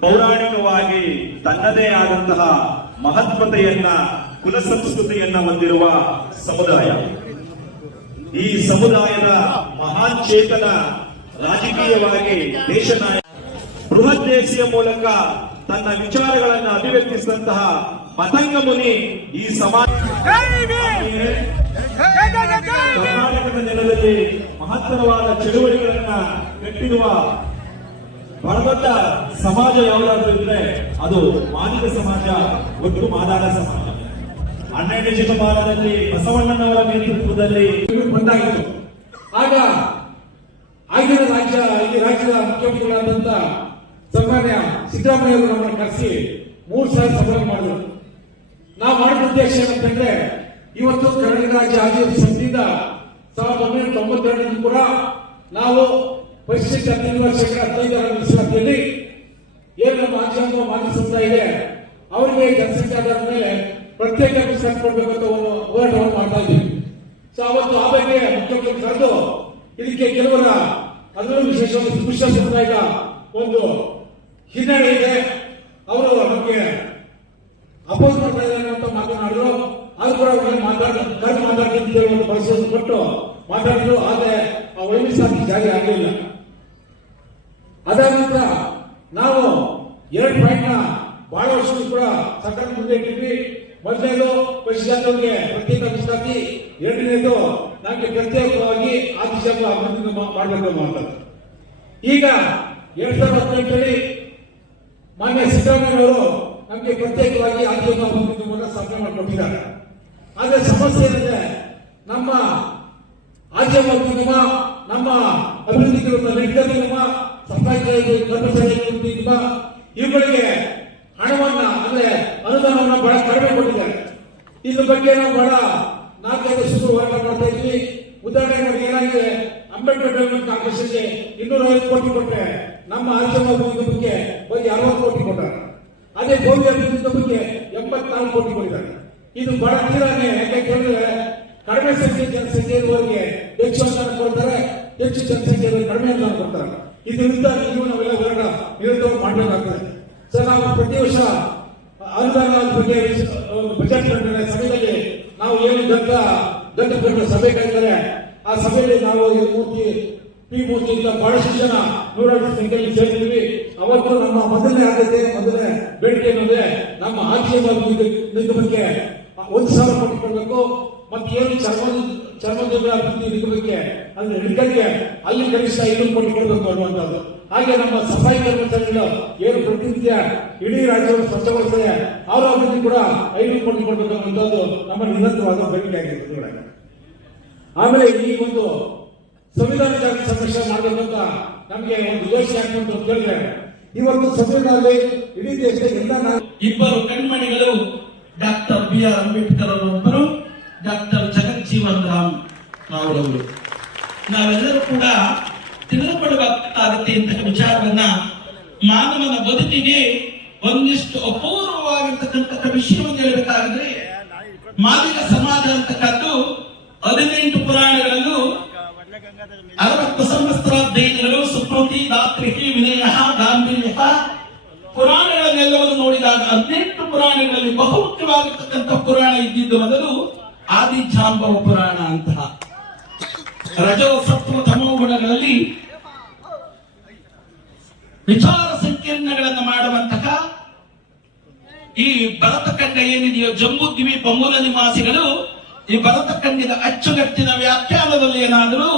ಪೌರಾಣಿಕವಾಗಿ ತನ್ನದೇ ಆದಂತಹ ಮಹತ್ವತೆಯನ್ನ ಕುಲ ಸಂಸ್ಕೃತಿಯನ್ನ ಹೊಂದಿರುವ ಸಮುದಾಯ. ಈ ಸಮುದಾಯದ ಮಹಾನ್ ಚೇತನ ರಾಜಕೀಯವಾಗಿ ದೇಶ ಬೃಹತ್ ದೇಶೀಯ ಮೂಲಕ ತನ್ನ ವಿಚಾರಗಳನ್ನು ಅಭಿವ್ಯಕ್ತಿಸಿದಂತಹ ಮತಂಗ ಮುನಿ ಈ ಸಮಾಜ ಕರ್ನಾಟಕದ ನೆಲದಲ್ಲಿ ಮಹತ್ತರವಾದ ಚಳುವಳಿಗಳನ್ನ ಕಟ್ಟಿರುವ ಬಹಳ ಸಮಾಜ ಯಾವುದಾದ್ರೂ ಇದ್ರೆ ಅದು ಮಾದಿಗ ಸಮಾಜ, ಒಟ್ಟು ಮಾದಾರ ಸಮಾಜ. ಹನ್ನೆರಡನೇ ಶತಮಾನದಲ್ಲಿ ಬಸವಣ್ಣನವರ ನೇತೃತ್ವದಲ್ಲಿ ಬಂದಾಗಿತ್ತು. ಆಗ ಆಗಿನ ರಾಜ್ಯ ಈ ರಾಜ್ಯದ ಮುಖ್ಯಮಂತ್ರಿಗಳಾದಂತ ಸನ್ಮಾನ್ಯ ಸಿದ್ದರಾಮಯ್ಯ ಅವರನ್ನು ಕರೆಸಿ ಮೂರು ಸಾವಿರ ಸಭೆ ಮಾಡಿದ್ರು. ನಾವು ಮಾಡಿದ ಉದ್ದೇಶ ಏನಂತಂದ್ರೆ ಇವತ್ತು ಕರ್ನಾಟಕ ರಾಜ್ಯ ಸಮಿತಿಯಿಂದ ಸಾವಿರದ ಒಂಬೈನೂರ ತೊಂಬತ್ತೆರಡರಿಂದ ಕೂಡ ನಾವು ಪರಿಶಿಷ್ಟ ಹದಿನೈದು ಶೇಕಡ ಹದಿನೈದರ ಮೀಸಲಾತಿಯಲ್ಲಿ ಏನು ಆಚರಣೆ ಮಾಜಿ ಸಮುದಾಯ ಇದೆ, ಅವರಿಗೆ ಜನಸಂಖ್ಯೆ ಆಧಾರದ ಮೇಲೆ ಪ್ರತ್ಯೇಕ ಮೀಸಲಾತಿ ಕೊಡಬೇಕು ಅಂತ ಒಂದು ಹೋರಾಟವನ್ನು ಮಾಡ್ತಾ ಇದ್ದೀವಿ. ಸೊ ಅವತ್ತು ಆ ಬಗ್ಗೆ ಮುಖ್ಯಮಂತ್ರಿ ಕರೆದು ಇದಕ್ಕೆ ಕೆಲವರ ಅದರಲ್ಲೂ ವಿಶೇಷವಾಗಿ ಸ್ಪೃಶ್ಯ ಸಮುದಾಯದ ಒಂದು ಹಿನ್ನಡೆ ಇದೆ. ಅವರು ನಮಗೆ ಅಪೋಸ್ ಮಾಡ್ತಾ ಇದ್ದಾರೆ ಅಂತ ಮಾತನಾಡಿದ್ರು. ಅದು ಕೂಡ ಅವ್ರಿಗೆ ಮಾತಾಡ ಕರೆದು ಮಾತಾಡ್ತೀನಿ ಅಂತ ಒಂದು ಪರಿಸರ ಕೊಟ್ಟು ಮಾತಾಡಿದ್ರು, ಆದರೆ ಆ ಸಾಕಿ ಜಾರಿ ಆಗಲಿಲ್ಲ. ಅದಾದ ನಂತರ ನಾವು ಎರಡು ಪಾಯಿಂಟ್ನ ಬಹಳ ವರ್ಷಗಳು ಕೂಡ ಸರ್ಕಾರ ಮುಂದೆ ಇಟ್ಟಿದ್ವಿ. ಮೊದಲನೇದು ಪರಿಶೀಲನೆ ಪ್ರತ್ಯೇಕ ಮೀಸಲಾತಿ ಎರಡನೇದು ನಮಗೆ ಪ್ರತ್ಯೇಕವಾಗಿ ಆದಿಶಾಖ ಅಭಿವೃದ್ಧಿ ಮಾಡಬೇಕು ಅನ್ನುವಂಥದ್ದು. ಈಗ ಎರಡ್ ಸಾವಿರದ ಹದಿನೆಂಟರಲ್ಲಿ ಮಾನ್ಯ ಸಿದ್ದರಾಮಯ್ಯವರು ನಮಗೆ ಪ್ರತ್ಯೇಕವಾಗಿ ಆದಿಶಾಖ ಅಭಿವೃದ್ಧಿ ಮೂಲಕ ಸ್ಥಾಪನೆ ಮಾಡಿಕೊಟ್ಟಿದ್ದಾರೆ. ಆದ್ರೆ ಸಮಸ್ಯೆ ಏನಿದೆ? ನಮ್ಮ ಆದ್ಯಮ ನಿಮ್ಮ, ನಮ್ಮ ಅಭಿವೃದ್ಧಿ ನಿಗಮ ಇವುಗಳಿಗೆ ಹಣವನ್ನ, ಅಂದ್ರೆ ಅನುದಾನವನ್ನ ಬಹಳ ಕಡಿಮೆ ಕೊಟ್ಟಿದ್ದಾರೆ. ಇದ್ರ ಬಗ್ಗೆ ನಾವು ಬಹಳ ನಾಲ್ಕೈದು ವರ್ಷಗಳು ಹೋರಾಟ ಮಾಡ್ತಾ ಇದ್ವಿ ಉದಾಹರಣೆ ಏನಾಗಿದೆ? ಅಂಬೇಡ್ಕರ್ ಡೆವಲಪ್ಮೆಂಟ್ ಕಾರ್ಪೊರೇಷನ್ಗೆ ಇನ್ನೂರ ಐವತ್ತು ಕೋಟಿ ಕೊಟ್ಟರೆ ನಮ್ಮ ಆದ್ಯಮ ಬಗ್ಗೆ ಬರೀ ಅರವತ್ತು ಕೋಟಿ ಕೊಟ್ಟಾರೆ. ಅದೇ ಗೋಧಿ ಅಭಿವೃದ್ಧಿ ಬಗ್ಗೆ ಎಂಬತ್ನಾಲ್ಕು ಕೋಟಿ ಕೊಟ್ಟಿದ್ದಾರೆ. ಇದು ಬಡ ತೀರಾನೆ ಯಾಕೆ ಕೇಳಿದ್ರೆ ಕಡಿಮೆ ಸಂಖ್ಯೆ ಜನಸಂಖ್ಯೆ ಇರುವವರಿಗೆ ಹೆಚ್ಚು ಅನುದಾನ ಕೊಡ್ತಾರೆ ಹೆಚ್ಚು ಜನಸಂಖ್ಯೆ ಕಡಿಮೆ ಅನುದಾನ ಕೊಡ್ತಾರೆ ಇದರಿಂದ ನೀವು ನಾವೆಲ್ಲ ಹೋರಾಟ ನಿರಂತರ ಮಾಡಬೇಕಾಗ್ತದೆ. ಸರ್, ನಾವು ಪ್ರತಿ ವರ್ಷ ಅನುದಾನ ಬಗ್ಗೆ ಬಜೆಟ್ ಸಭೆಯಲ್ಲಿ ನಾವು ಏನು ದೊಡ್ಡ ದೊಡ್ಡ ಸಭೆ ಕರೀತಾರೆ ಆ ಸಭೆಯಲ್ಲಿ ನಾವು ಮೂರ್ತಿ, ಪಿ ಮೂರ್ತಿಯಿಂದ ಬಹಳಷ್ಟು ಜನ ನೂರಾರು ಸಂಖ್ಯೆಯಲ್ಲಿ ಸೇರಿದ್ವಿ ಅವತ್ತು ನಮ್ಮ ಮೊದಲನೇ ಆದ್ಯತೆ, ಮೊದಲನೇ ಬೇಡಿಕೆ ಅನ್ನೋದೇ ನಮ್ಮ ಆಕ್ಷೇಪ ನಿಗಮಕ್ಕೆ ಒಂದು ಸಾವಿರ ಕೊಡಬೇಕು, ಮತ್ತೆ ಏನು ಚರ್ಮ ಚರ್ಮದುರ್ಗ ಅಭಿವೃದ್ಧಿ ನಿಗಮಕ್ಕೆ ಅಂದ್ರೆ ಹಿಡ್ಕಲ್ಗೆ ಅಲ್ಲಿ ಕನಿಷ್ಠ ಇನ್ನೂರು ಕೋಟಿ ಕೊಡಬೇಕು ಅನ್ನುವಂಥದ್ದು. ಹಾಗೆ ನಮ್ಮ ಸಫಾಯಿ ಕರ್ಮಚಾರಿಗಳು ಏನು ಪ್ರತಿನಿತ್ಯ ಇಡೀ ರಾಜ್ಯವನ್ನು ಸ್ವಚ್ಛಗೊಳಿಸಿದೆ. ಅವರ ಅಭಿವೃದ್ಧಿ ಕೂಡ ಐನೂರು ಕೋಟಿ ಕೊಡಬೇಕು ಅನ್ನುವಂಥದ್ದು ನಮ್ಮ ನಿರಂತರವಾದ ಬೇಡಿಕೆ ಆಗಿರ್ತದೆ ಆಮೇಲೆ ಈ ಒಂದು ಸಂವಿಧಾನ ಜಾಗೃತಿ ಸಮಾವೇಶ ಮಾಡಬೇಕಂತ ನಮಗೆ ಒಂದು ಆಗ್ತದೆ ಅಂತ ಇವತ್ತು ಸಂವಿಧಾನದಲ್ಲಿ ಇಡೀ ದೇಶದ ಎಲ್ಲ ಇಬ್ಬರು ಕಣ್ಮಣಿಗಳು ಡಾಕ್ಟರ್ ಬಿ ಆರ್ ಅಂಬೇಡ್ಕರ್ ಅವರೊಬ್ಬರು, ಡಾಕ್ಟರ್ ಜಗಜ್ಜೀವನ್ ರಾಮ್ ಅವರವರು. ನಾವೆಲ್ಲರೂ ಕೂಡ ತಿಳಿದುಕೊಳ್ಳಬೇಕಾಗುತ್ತೆ ಇಂತಹ ವಿಚಾರವನ್ನ ಮಾನವನ ಬದುಕಿಗೆ ಒಂದಿಷ್ಟು ಅಪೂರ್ವವಾಗಿರ್ತಕ್ಕಂಥ ವಿಷಯವನ್ನು ಹೇಳಬೇಕಾದ್ರೆ ಮಾದಿಗ ಸಮಾಜ ಅಂತಕ್ಕಂಥದ್ದು ಹದಿನೆಂಟು ಪುರಾಣಗಳಲ್ಲೂ ಅರವತ್ತು ಸಂವತ್ಸರಾಧ್ಯಯನಗಳು ಸುಪ್ರತಿ ದಾತ್ರಿ ವಿನಯ ಗಾಂಭೀರ್ಯ ಪುರಾಣಗಳನ್ನೆಲ್ಲವನ್ನು ನೋಡಿದಾಗ ಹದಿನೆಂಟು ಪುರಾಣಗಳಲ್ಲಿ ಬಹುಮುಖ್ಯವಾಗಿರ್ತಕ್ಕಂಥ ಪುರಾಣ ಇದ್ದಿದ್ದು ಮೊದಲು ಆದಿಜಾಂಬವ ಪುರಾಣ ಅಂತಹ ರಜೋ ಸತ್ವ ತಮೋ ಗುಣಗಳಲ್ಲಿ ವಿಚಾರ ಸಂಕೀರ್ಣಗಳನ್ನು ಮಾಡುವಂತಹ ಈ ಭರತಖಂಡ ಏನಿದೆಯೋ ಜಂಬೂ ದ್ವೀಪ ಮೂಲ ನಿವಾಸಿಗಳು ಈ ಭರತಖಂಡದ ಅಚ್ಚುಗಟ್ಟಿನ ವ್ಯಾಖ್ಯಾನದಲ್ಲಿ ಏನಾದರೂ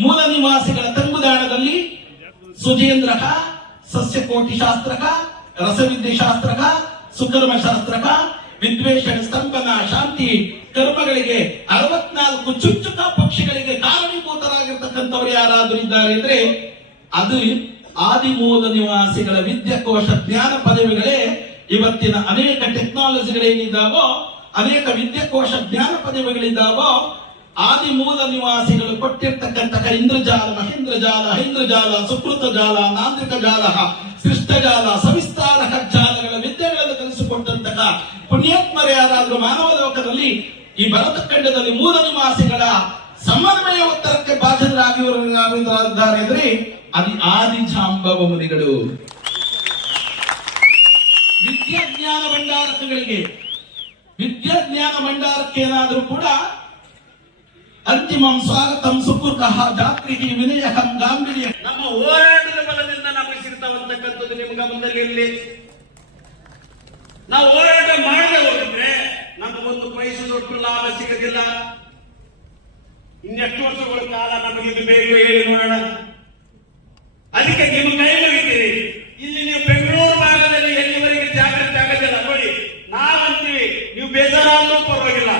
ಮೂಲ ನಿವಾಸಿಗಳ ತಂಗುದಾಣದಲ್ಲಿ ಸುಜೇಂದ್ರ ಸಸ್ಯಕೋಟಿ ಶಾಸ್ತ್ರಕ ರಸವಿದ್ಯೆ ಶಾಸ್ತ್ರಕ ಸುಕರ್ಮ ಶಾಸ್ತ್ರಕ ವಿದ್ವೇಷ ಸ್ತಂಭನ, ಶಾಂತಿ ಕರ್ಮಗಳಿಗೆ ಅರವತ್ನಾಲ್ಕು ಚುಚ್ಚುಕ ಪಕ್ಷಿಗಳಿಗೆ ಕಾರಣೀಭೂತರಾಗಿರ್ತಕ್ಕಂಥವ್ರು ಯಾರಾದರೂ ಇದ್ದಾರೆ ಅಂದ್ರೆ ಅದು ಆದಿಮೂಲ ನಿವಾಸಿಗಳ ವಿದ್ಯಾಕೋಶ ಜ್ಞಾನ ಪದವಿಗಳೇ. ಇವತ್ತಿನ ಅನೇಕ ಟೆಕ್ನಾಲಜಿಗಳೇನಿದ್ದಾವೋ ಅನೇಕ ವಿದ್ಯಾಕೋಶ ಜ್ಞಾನ ಪದವಿಗಳಿದ್ದಾವೋ ಆದಿ ಮೂಲ ನಿವಾಸಿಗಳು ಕೊಟ್ಟಿರ್ತಕ್ಕಂತಹ ಇಂದ್ರಜಾಲ, ಮಹೇಂದ್ರಜಾಲ, ಹೈಂದ್ರಜಾಲ, ಸುಕೃತ ಜಾಲ, ನಾಂದ್ರಿಕ ಜಾಲ ಸೃಷ್ಟಜಾಲ ಸವಿಸ್ತಾರ ಜಾಲಗಳ ವಿದ್ಯೆಗಳನ್ನು ಕಲಿಸಿಕೊಟ್ಟಂತಹ ಪುಣ್ಯಾತ್ಮರು ಮಾನವ ಲೋಕದಲ್ಲಿ ಈ ಭರತ ಖಂಡದಲ್ಲಿ ಮೂಲ ನಿವಾಸಿಗಳ ಸಮನ್ವಯ ಉತ್ತರಕ್ಕೆ ಬಾಧ್ಯರಾಗಿದ್ದಾರೆ ಅಂದ್ರೆ ಅದು ಆದಿ ಜಾಂಬವ ಮುನಿಗಳು. ವಿದ್ಯಾಜ್ಞಾನ ಭಂಡಾರಕಗಳಿಗೆ ವಿದ್ಯಾಜ್ಞಾನ ಭಂಡಾರಕ್ಕೆ ಏನಾದರೂ ಕೂಡ ಅಂತಿಮಂ ಸ್ವಾಗತಂ ಸುಪುರ್ಕಃ ಜಾತ್ರಿಗೆ ವಿನಯಕಂ ಗಾಂಭೀರ್ಯ. ನಮ್ಮ ಹೋರಾಟದ ಸಿಗ್ತಾವಂತಕ್ಕಂಥದ್ದು ನಿಮ್ಮ ಗಮನದಲ್ಲಿ ಇರಲಿ ನಾವು ಹೋರಾಟ ಮಾಡದೆ ಹೋಗಿದ್ರೆ ನಮ್ಗೆ ಒಂದು ಪೈಸೆ ದೊಡ್ಡ ಲಾಭ ಸಿಗೋದಿಲ್ಲ. ಇನ್ನೆಷ್ಟು ವರ್ಷಗಳ ಕಾಲ ನಮಗೆ ಇದು ಬೇಕು ಹೇಳಿ ನೋಡೋಣ. ಅದಕ್ಕೆ ನಿಮ್ಮ ಕೈ ಮುಗಿತೀರಿ ಇಲ್ಲಿ ನೀವು ಬೆಂಗಳೂರು ಭಾಗದಲ್ಲಿ ಎಲ್ಲಿವರೆಗೆ ಜಾಗೃತಿ ಆಗೋದಿಲ್ಲ. ನೋಡಿ, ನಾವಂತೀವಿ. ನೀವು ಬೇಜಾರಾದ್ರೂ ಪರವಾಗಿಲ್ಲ.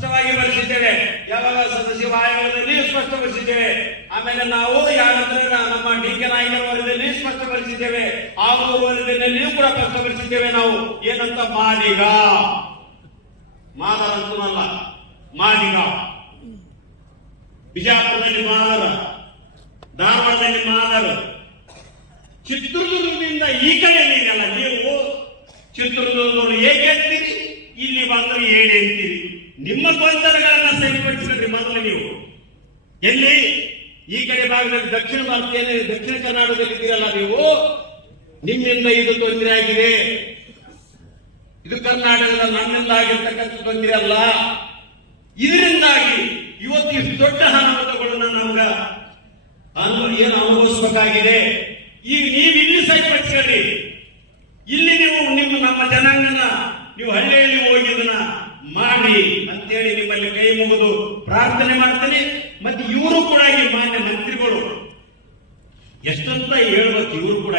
ಸ್ಪಷ್ಟವಾಗಿ ಬರೆಸಿದ್ದೇವೆ ಯಾವಾಗ ಸದಸ್ಯ ಆಯೋಗದಲ್ಲಿ ಸ್ಪಷ್ಟಪಡಿಸಿದ್ದೇವೆ. ಆಮೇಲೆ ನಾವು ಯಾರಂದ್ರೆ ನಮ್ಮ ಡಿ ಕೆ ನಾಯಕರ ಸ್ಪಷ್ಟಪಡಿಸಿದ್ದೇವೆ. ವರದಿಯಲ್ಲಿಯೂ ಕೂಡ ಸ್ಪಷ್ಟಪಡಿಸಿದ್ದೇವೆ ನಾವು. ಏನಂತ ಮಾದಿಗ? ಮಾದರ ಅಂತನಲ್ಲ ಮಾದಿಗ. ಬಿಜಾಪುರದಲ್ಲಿ ಮಾದರ, ಧಾರವಾಡದಲ್ಲಿ ಮಾದರ. ಚಿತ್ರದುರ್ಗದಿಂದ ಈ ಕಡೆ ನೀರಲ್ಲ ನೀವು? ಚಿತ್ರದುರ್ಗದವರು ಹೇಗೆ ಅಂತೀರಿ? ಇಲ್ಲಿ ಬಂದ್ರೆ ಹೇಳಿ ಅಂತೀರಿ? ನಿಮ್ಮ ಗೊಂದಲಗಳನ್ನ ಸರಿಪಡಿಸಿದ ಮೊದಲು ನೀವು. ಎಲ್ಲಿ? ಈ ಕಡೆ ಭಾಗದಲ್ಲಿ ದಕ್ಷಿಣ ಭಾರತೀಯ ದಕ್ಷಿಣ ಕರ್ನಾಟಕದಲ್ಲಿ ಇದ್ದೀರಲ್ಲ ನೀವು? ನಿಮ್ಮಿಂದ ಇದು ತೊಂದರೆ ಆಗಿದೆ. ಇದು ಕರ್ನಾಟಕದ ನನ್ನಿಂದ ಆಗಿರ್ತಕ್ಕಂಥ ತೊಂದರೆ ಅಲ್ಲ. ಇದರಿಂದಾಗಿ ಇವತ್ತು ಇಷ್ಟು ದೊಡ್ಡ ಅನಾಹುತಗಳನ್ನ ನಮ್ಗ ಏನು ಅನುಭವಿಸಬೇಕಾಗಿದೆ. ಈಗ ನೀವು ಇಲ್ಲಿ ಸರಿಪಡಿಸ್ಕೊಳ್ಳಿ. ಇಲ್ಲಿ ನೀವು ನಿಮ್ಮ ನಮ್ಮ ಜನಾಂಗನ ನೀವು ಹಳ್ಳಿಯಲ್ಲಿ ಹೋಗಿ ಮಾಡಿ ಅಂತೇಳಿ ನಿಮ್ಮಲ್ಲಿ ಕೈ ಮುಗಿದು ಪ್ರಾರ್ಥನೆ ಮಾಡ್ತೇನೆ. ಮತ್ತೆ ಇವರು ಕೂಡ ಮಾನ್ಯ ಮಂತ್ರಿಗಳು. ಎಷ್ಟಂತ ಹೇಳ್ಬೇಕು ಇವರು ಕೂಡ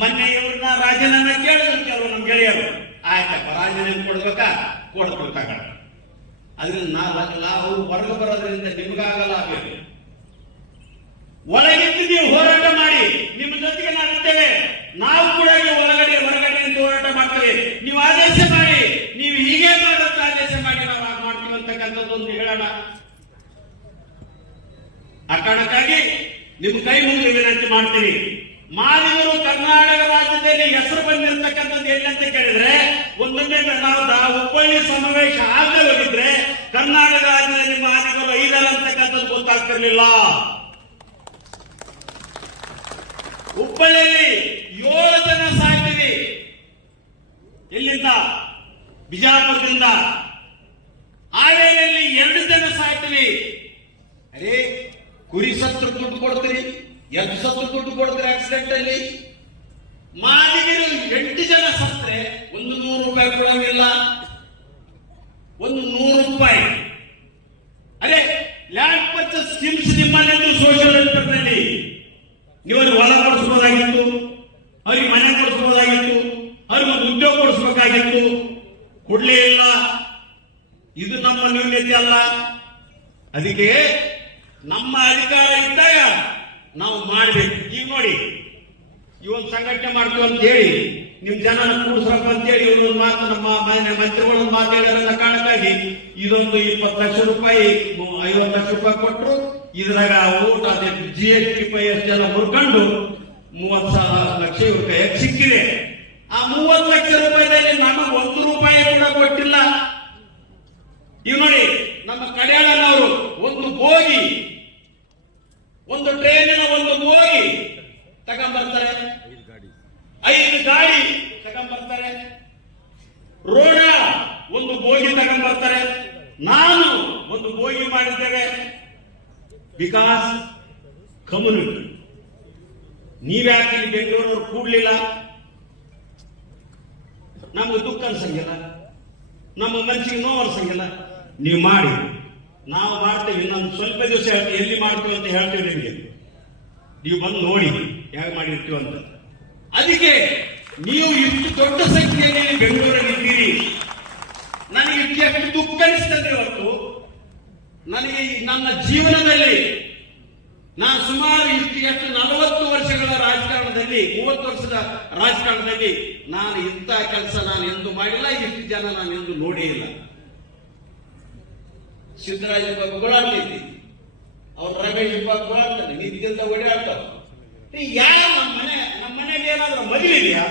ಮೊನ್ನೆ ಇವ್ರನ್ನ ರಾಜೀನಾಮೆ ಕೇಳಿದ್ರು ಕೆಲವು ನಮ್ಮ ಗೆಳೆಯರು. ಆಯ್ತಪ್ಪ ರಾಜೀನಾಮೆ ಕೊಡ್ಬೇಕಾ? ಕೊಡ್ಬೇಕಾಗ ಅದರಿಂದ ನಾವು ಹೊರಗೆ ಬರೋದ್ರಿಂದ ನಿಮ್ಗಾಗಲ್ಲ ಆಗಬೇಕು ಒಳಗಿದ್ದು ನೀವು ಹೋರಾಟ ಮಾಡಿ, ನಿಮ್ಮ ಜೊತೆಗೆ ನಾವು ಇದ್ದೇವೆ ನಾವು ಕೂಡ ಒಳಗಡೆ ಹೋರಾಟ ಮಾಡ್ತೇವೆ ನೀವು ಆದೇಶ ಮಾಡಿ, ನೀವು ಹೀಗೆ ಮಾಡುವಂತ ಆದೇಶ ಮಾಡಿ ನಾವು ಮಾಡ್ತೀವಿ ಅಂತಕ್ಕಂಥದ್ದೊಂದು ಹೇಳೋಣ ಆ ಕಾರಣಕ್ಕಾಗಿ ನಿಮ್ಮ ಕೈ ಮುಂದೆ ವಿನಂತಿ ಮಾಡ್ತೀನಿ. ಮಾದಿಗರು ಕರ್ನಾಟಕ ರಾಜ್ಯದಲ್ಲಿ ಹೆಸರು ಬಂದಿರತಕ್ಕಂಥದ್ದು ಎಲ್ಲಿ ಅಂತ ಕೇಳಿದ್ರೆ, ಒಂದೊಮ್ಮೆ ಉಪ್ಪಳ್ಳಿ ಹುಬ್ಬಳ್ಳಿ ಸಮಾವೇಶ ಆಗದೆ ಹೋಗಿದ್ರೆ, ಕರ್ನಾಟಕ ರಾಜ್ಯದಲ್ಲಿ ಮಾದಿಗರು ಐದರ ಅಂತಕ್ಕಂಥದ್ದು ಗೊತ್ತಾಗ್ತಿರ್ಲಿಲ್ಲ. ಹುಬ್ಬಳ್ಳಿಯಲ್ಲಿ ಏಳು ಜನ ಎಲ್ಲಿಂದ? ಬಿಜಾಪುರದಿಂದ. ಆಯಲ್ಲಿ ಎರಡು ಜನ ಸಾಯ್ತೀವಿ ಅರೇ, ಕುರಿ ಸತ್ರ ದುಡ್ಡು ಕೊಡ್ತೀರಿ, ಎದ್ದು ಸತ್ರ ದುಡ್ಡು ಕೊಡ್ತೀರಿ ಆಕ್ಸಿಡೆಂಟ್ ಅಲ್ಲಿ. ಮಾದಿಗರು ಎಂಟು ಜನ ಸತ್ರೆ, ಒಂದು ನೂರು ರೂಪಾಯಿ ಕೊಡೋಂಗಿಲ್ಲ. ಒಂದು ನೂರು ರೂಪಾಯಿ. ಅದೇ ಲ್ಯಾಂಡ್ ಪರ್ಚೇಸ್ ಸ್ಕೀಮ್ಸ್ ನಿಮ್ಮಲ್ಲಿ ಸೋಷಿಯಲ್ ವೆಲ್ಫೇರ್ನಲ್ಲಿ ನೀವು ಹೊಲ ಕೊಡಿಸ್ಬೋದಾಗಿತ್ತು ಅವ್ರಿಗೆ ಮನೆ ಕೊಡಿಸ್ಬೋದಾಗಿತ್ತು ಅವ್ರಿಗೆ ಒಂದು ಉದ್ಯೋಗ ಕೊಡಿಸ್ಬೇಕಾಗಿತ್ತು ಕೊಡ್ಲೇ ಇಲ್ಲ ಇದು ಅಲ್ಲ ಅದಕ್ಕೆ ನಮ್ಮ ಅಧಿಕಾರ ಇದ್ದಾಗ ನಾವು ಮಾಡಬೇಕು. ಈಗ ನೋಡಿ ಇವನ್ ಸಂಘಟನೆ ಮಾಡ್ತೀವಿ ಅಂತ ಹೇಳಿ ನಿಮ್ ಜನ ಕೂಡಿಸ್ಬೇಕು ಅಂತ ಹೇಳಿ ಇವ್ರ ಮಾತು ನಮ್ಮ ಮನೆ ಮಂತ್ರಿಗಳು ಮಾತಾಡಿದ ಕಾರಣಕ್ಕಾಗಿ ಇದೊಂದು ಇಪ್ಪತ್ತು ಲಕ್ಷ ರೂಪಾಯಿ, ಐವತ್ತು ಲಕ್ಷ ರೂಪಾಯಿ ಕೊಟ್ಟರು ಇದ್ರಾಗ ಊಟ ಅದೇ ಜಿ ಎಸ್ ಟಿ ಪೈ ಎಸ್ ಜನ ಮುರ್ಕೊಂಡು ಮೂವತ್ ಸಾವಿರ ಲಕ್ಷ ರೂಪಾಯಿ ಸಿಕ್ಕಿದೆ. ಆ ಮೂವತ್ತು ಲಕ್ಷ ರೂಪಾಯಿದಲ್ಲಿ ನಮಗೆ ಒಂದು ರೂಪಾಯಿ ಕೂಡ ಕೊಟ್ಟಿಲ್ಲ. ಇವ್ ನೋಡಿ, ನಮ್ಮ ಕಡ್ಯಾಳನವರು ಒಂದು ಬೋಗಿ, ಒಂದು ಟ್ರೈನಿನ ಒಂದು ಬೋಗಿ ತಗೊಂಡ್ಬರ್ತಾರೆ ಐದು ಗಾಡಿ ತಗೊಂಡ್ಬರ್ತಾರೆ ರೋಡ ಒಂದು ಬೋಗಿ ತಗೊಂಡ್ಬರ್ತಾರೆ ನಾನು ಒಂದು ಬೋಗಿ ಮಾಡಿದ್ದೇವೆ. ವಿಕಾಸ್ ಕಮ್ಯುನಿಟಿ ನೀವ್ಯಾಕೆ ಬೆಂಗಳೂರವ್ರು ಕೂಡ್ಲಿಲ್ಲ? ನಮ್ಗೆ ದುಃಖ ಅನ್ಸಂಗಿಲ್ಲ. ನಮ್ಮ ಮನಸ್ಸಿಗೆ ನೋವು ಅನ್ಸಂಗಿಲ್ಲ. ನೀವು ಮಾಡಿ. ನಾವು ಮಾಡ್ತೇವೆ. ಇನ್ನೊಂದು ಸ್ವಲ್ಪ ದಿವಸ ಎಲ್ಲಿ ಮಾಡ್ತೇವೆ ಅಂತ ಹೇಳ್ತೇವೆ ನಿಮಗೆ. ನೀವು ಬಂದು ನೋಡಿ ಹೇಗೆ ಮಾಡಿರ್ತೀವಿ ಅಂತ. ಅದಕ್ಕೆ ನೀವು ಇಷ್ಟು ದೊಡ್ಡ ಸಂಖ್ಯೆಯಲ್ಲಿ ಬೆಂಗಳೂರಲ್ಲಿ ಇದ್ದೀರಿ. ನನಗೆ ಎಷ್ಟು ದುಃಖ ಅನಿಸ್ತದೆ ಇವತ್ತು ನನಗೆ ನನ್ನ ಜೀವನದಲ್ಲಿ ನಾನು ಸುಮಾರು ಇಷ್ಟು ಎಷ್ಟು ನಲವತ್ತು ವರ್ಷಗಳ ರಾಜಕಾರಣದಲ್ಲಿ, ಮೂವತ್ತು ವರ್ಷದ ರಾಜಕಾರಣದಲ್ಲಿ ನಾನು ಇಂಥ ಕೆಲಸ ನಾನು ಎಂದು ಮಾಡಿಲ್ಲ, ಇಷ್ಟು ಜನ ನಾನು ಎಂದು ನೋಡೇ ಇಲ್ಲ. ಸಿದ್ದರಾಜ ಬಾಬು ಅವ್ರ ರಮೇಶಪ್ಪ ಓಡಾಡ್ತಾನೆ ನಿತ್ಯದ ಓಡಾಡ್ತಾವ ಯಾರು ನಮ್ಮ ಮನೆ, ನಮ್ಮ ಮನೆಗೆ ಏನಾದ್ರೂ ಮದುವೆ ಇದೆಯಾ?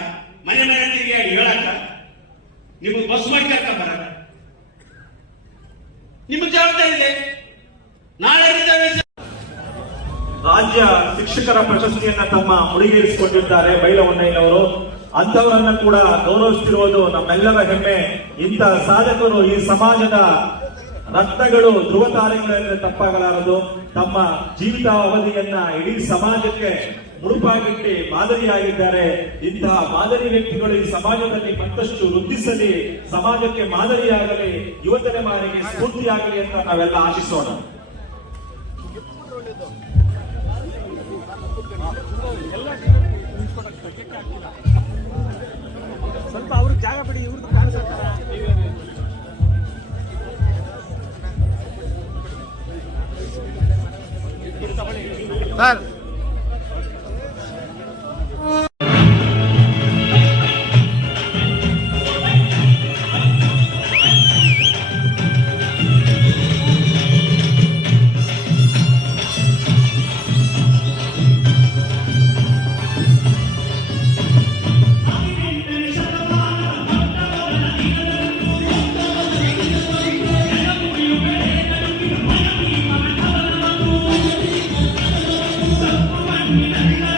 ಮನೆ ಮನೆ ತಿರುಗಿ ಹೇಳಕ್ಕ? ನಿಮಗೆ ಬಸ್ ಮಾಡಿ ಬರಕ ನಿಮಗೆ ಜವಾಬ್ದಾರಿ ಇದೆ. ನಾಳೆ ರಾಜ್ಯ ಶಿಕ್ಷಕರ ಪ್ರಶಸ್ತಿಯನ್ನ ತಮ್ಮ ಮುಡಿಗೇರಿಸಿಕೊಂಡಿದ್ದಾರೆ ಬೈಲಹೊನ್ನಯ್ಯನವರು ಅಂತವರನ್ನ ಕೂಡ ಗೌರವಿಸುತ್ತಿರುವುದು ನಮ್ಮೆಲ್ಲರ ಹೆಮ್ಮೆ. ಇಂಥ ಸಾಧಕರು ಈ ಸಮಾಜದ ರತ್ನಗಳು ಧ್ರುವ ತಾರೆಗಳೆಂದರೆ ತಪ್ಪಾಗಲಾರದು. ತಮ್ಮ ಜೀವಿತ ಅವಧಿಯನ್ನ ಇಡೀ ಸಮಾಜಕ್ಕೆ ಮುಡುಪಾಗಿಟ್ಟು ಮಾದರಿಯಾಗಿದ್ದಾರೆ. ಇಂತಹ ಮಾದರಿ ವ್ಯಕ್ತಿಗಳು ಈ ಸಮಾಜದಲ್ಲಿ ಮತ್ತಷ್ಟು ವೃದ್ಧಿಸಲಿ, ಸಮಾಜಕ್ಕೆ ಮಾದರಿಯಾಗಲಿ ಯುವ ಸ್ಫೂರ್ತಿಯಾಗಲಿ ಅಂತ ನಾವೆಲ್ಲ ಆಶಿಸೋಣ. ಸ್ವಲ್ಪ ಅವ್ರಿಗೆ ಜಾಗ ಬಿಡಿ ಇವ್ರದ್ದು ಸರ್ Amen.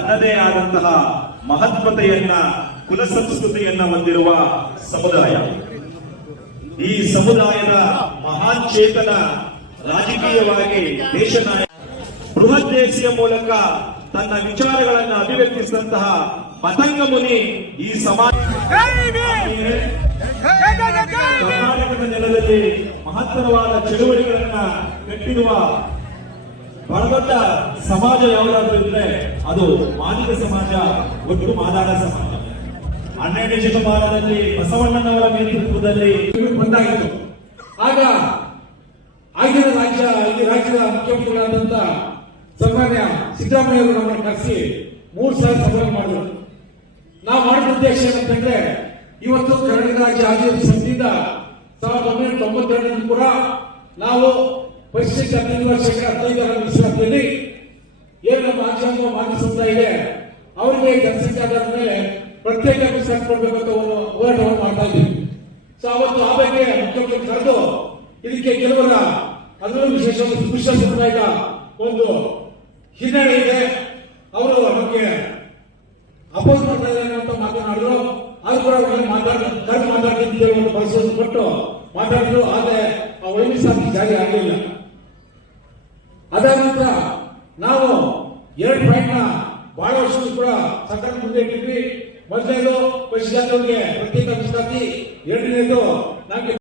ತನ್ನದೇ ಆದಂತಹ ಮಹತ್ವತೆಯನ್ನ ಕುಲ ಸಂಸ್ಕೃತಿಯನ್ನ ಹೊಂದಿರುವ ಸಮುದಾಯ. ಈ ಸಮುದಾಯದ ಮಹಾಚೇತನ ಚೇತನ ರಾಜಕೀಯವಾಗಿ ದೇಶ ಬೃಹತ್ ದೇಶಿಯ ಮೂಲಕ ತನ್ನ ವಿಚಾರಗಳನ್ನು ಅಭಿವ್ಯಕ್ತಿಸಿದಂತಹ ಪತಂಗ ಮುನಿ ಈ ಸಮಾಜ ಕರ್ನಾಟಕದ ನೆಲದಲ್ಲಿ ಮಹತ್ತರವಾದ ಚಳುವಳಿಗಳನ್ನ ಕಟ್ಟಿರುವ ದೊಡ್ಡ ಸಮಾಜ ಯಾವುದಾದ್ರೂ ಇದ್ರೆ ಅದು ಮಾದಿಗ ಸಮಾಜ, ಒಟ್ಟು ಮಾದಾಡ ಸಮಾಜ. ಹನ್ನೆರಡನೇ ಶತಮಾನದಲ್ಲಿ ಬಸವಣ್ಣನವರ ನೇತೃತ್ವದಲ್ಲಿ ಬಂದಾಗಿತ್ತು. ಆಗ ಆಗಿನ ರಾಜ್ಯ, ಈ ರಾಜ್ಯದ ಮುಖ್ಯಮಂತ್ರಿಗಳಾದಂತ ಸನ್ಮಾನ್ಯ ಸಿದ್ದರಾಮಯ್ಯ ಅವರು ನಮ್ಮನ್ನು ಕರೆಸಿ ಮೂರು ಸಾವಿರ ಸಭೆ ಮಾಡಿದರು. ನಾವು ಮಾಡಿದ ಉದ್ದೇಶ ಏನಂತಂದ್ರೆ, ಇವತ್ತು ಕರ್ನಾಟಕ ರಾಜ್ಯ ಆದಿವಾಸಿ ಸಮಿತಿಯಿಂದ ಸಾವಿರದ ಒಂಬೈನೂರ ತೊಂಬತ್ತೆರಡರಲ್ಲಿ ಕೂಡ ನಾವು ಪರಿಶಿಷ್ಟ ಹದಿನೈದು ಶೇಕಡ ಹದಿನೈದರ ಮೀಸಲಾತಿಯಲ್ಲಿ ಏನು ನಮ್ಮ ಸಮುದಾಯ ಇದೆ. ಅವರಿಗೆ ಜನಸಂಖ್ಯೆ ಮೇಲೆ ಪ್ರತ್ಯೇಕ ಮೀಸಲಾತಿ ಕೊಡಬೇಕು ಅಂತ ಒಂದು ಹೋರಾಟವನ್ನು ಮಾಡ್ತಾ ಇದ್ದೀವಿ. ಸೊ ಅವತ್ತು ಆ ಬಗ್ಗೆ ಮುಖ್ಯಮಂತ್ರಿ ಕರೆದು ಇದಕ್ಕೆ ಕೆಲವರ ಅದರ ವಿಶೇಷವಾಗಿ ಕೃಷ್ಣ ಸಮುದಾಯದ ಒಂದು ಹಿನ್ನಡೆ ಇದೆ. ಅವರು ನಮಗೆ ಅಪೋಸ್ ಮಾಡ್ತಾ ಇದ್ದಾರೆ ಅಂತ ಮಾತನಾಡಿದ್ರು. ಅದು ಕೂಡ ಮಾತಾಡ ಕರೆದು ಮಾತಾಡ್ತಿದ್ದೇವೆ ಒಂದು ಭರವಸೆ ಕೊಟ್ಟು ಮಾತಾಡಿದ್ರು. ಆದರೆ ಆ ವೈಮಿಸಾಕಿ ಜಾರಿ ಆಗಲಿಲ್ಲ. ಅದಾದ ನಂತರ ನಾವು ಎರಡು ಪಾಯಿಂಟ್ನ ಬಹಳ ವರ್ಷದ ಕೂಡ ಸರ್ಕಾರ ಮುಂದೆ ಇಟ್ಟಿದ್ವಿ. ಮೊದಲನೇದು ಪರಿಶಿಷ್ಟ ಪ್ರತ್ಯೇಕ ಎರಡನೇದು ನಮಗೆ